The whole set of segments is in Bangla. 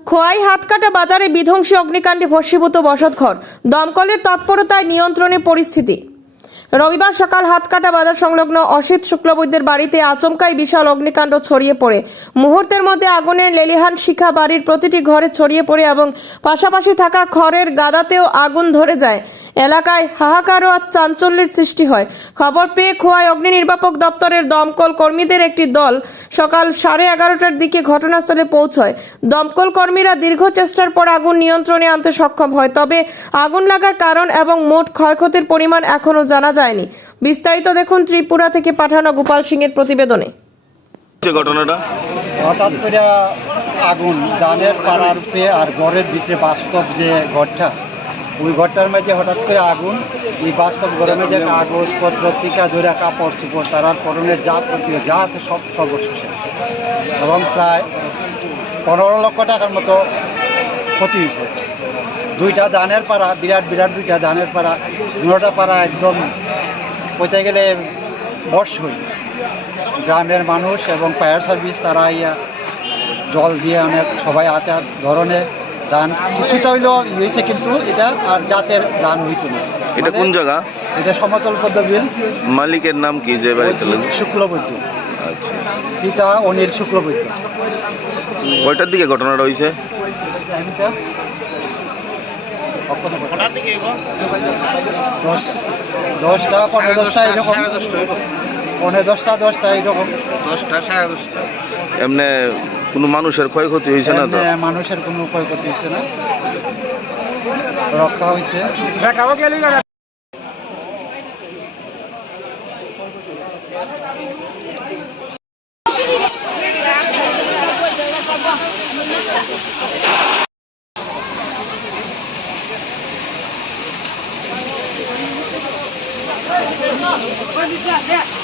খোয়াই হাতকাটা বাজারে বিধ্বংসী অগ্নিকাণ্ডে ভস্মীভূত বসতঘর। দমকলের তৎপরতায় নিয়ন্ত্রণে পরিস্থিতি। রবিবার সকাল হাতকাটা বাজার সংলগ্ন অসিত শুক্লবৈদ্যের বাড়িতে আচমকাই বিশাল অগ্নিকাণ্ড ছড়িয়ে পড়ে। মুহূর্তের মধ্যে আগুনের লেলিহান শিখা বাড়ির প্রতিটি ঘরে ছড়িয়ে পড়ে এবং পাশাপাশি থাকা খড়ের গাদাতেও আগুন ধরে যায়। এলাকায় হাহাকার ও চাঞ্চল্যের সৃষ্টি হয়। খবর পেয়ে খোয়াই অগ্নি নির্বাপক দপ্তরের দমকল কর্মীদের একটি দল সকাল সাড়ে এগারোটার দিকে ঘটনাস্থলে পৌঁছয়। দমকল কর্মীরা দীর্ঘ চেষ্টার পর আগুন নিয়ন্ত্রণে আনতে সক্ষম হয় তবে আগুন লাগার কারণ এবং মোট ক্ষয়ক্ষতির পরিমাণ এখনও জানা যায়নি। বিস্তারিত দেখুন ত্রিপুরা থেকে পাঠানো গোপাল সিংয়ের প্রতিবেদনে। ঘটনাটা? হঠাৎ করে আগুন ধানের পাড়ার আর ঘরের ভিতরে বাস্তব যে ঘরটা ওই ঘরটার মাঝে হঠাৎ করে আগুন, এই বাস্তব ঘরের মাঝে কাগজপত্র, টিকা ধরে কাপড় চোপড় তারার পরনের যা প্রতি যা আছে সব সর্বশেষ। এবং প্রায় পনেরো লক্ষ টাকার মতো ক্ষতি হয়েছে। দুইটা ধানের পাড়া, বিরাট বিরাট দুইটা ধানের পাড়া, দুটা পাড়া একদম কোথায় গেলে বর্ষ হই গ্রামের মানুষ এবং ফায়ার সার্ভিস তারা ইয়া জল দিয়ে অনেক সবাই আচার ধরনে ধান কিছুটা হইলেও হয়েছে কিন্তু এটা আর জাতের ধান হইতো না। এটা কোন মানে জায়গা? এটা সমতল পদ্মবিল মালিকের নাম কি যে বাড়িতে শুক্লবৈদ্য। আচ্ছা। পিতা অনিল শুক্লবৈদ্য। কয়টার দিকে ঘটনাটা হয়েছে টাইমটা দশ দশটা পনেরো দশটা এরকম। পনেরো দশটা দশটা এরকম। এমনি কোনো মানুষের ক্ষয়ক্ষতি হয়েছে না তো? মানুষের কোনো ক্ষয়ক্ষতি হয়েছে না। রক্ষা হয়েছে Yeah.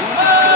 Oh!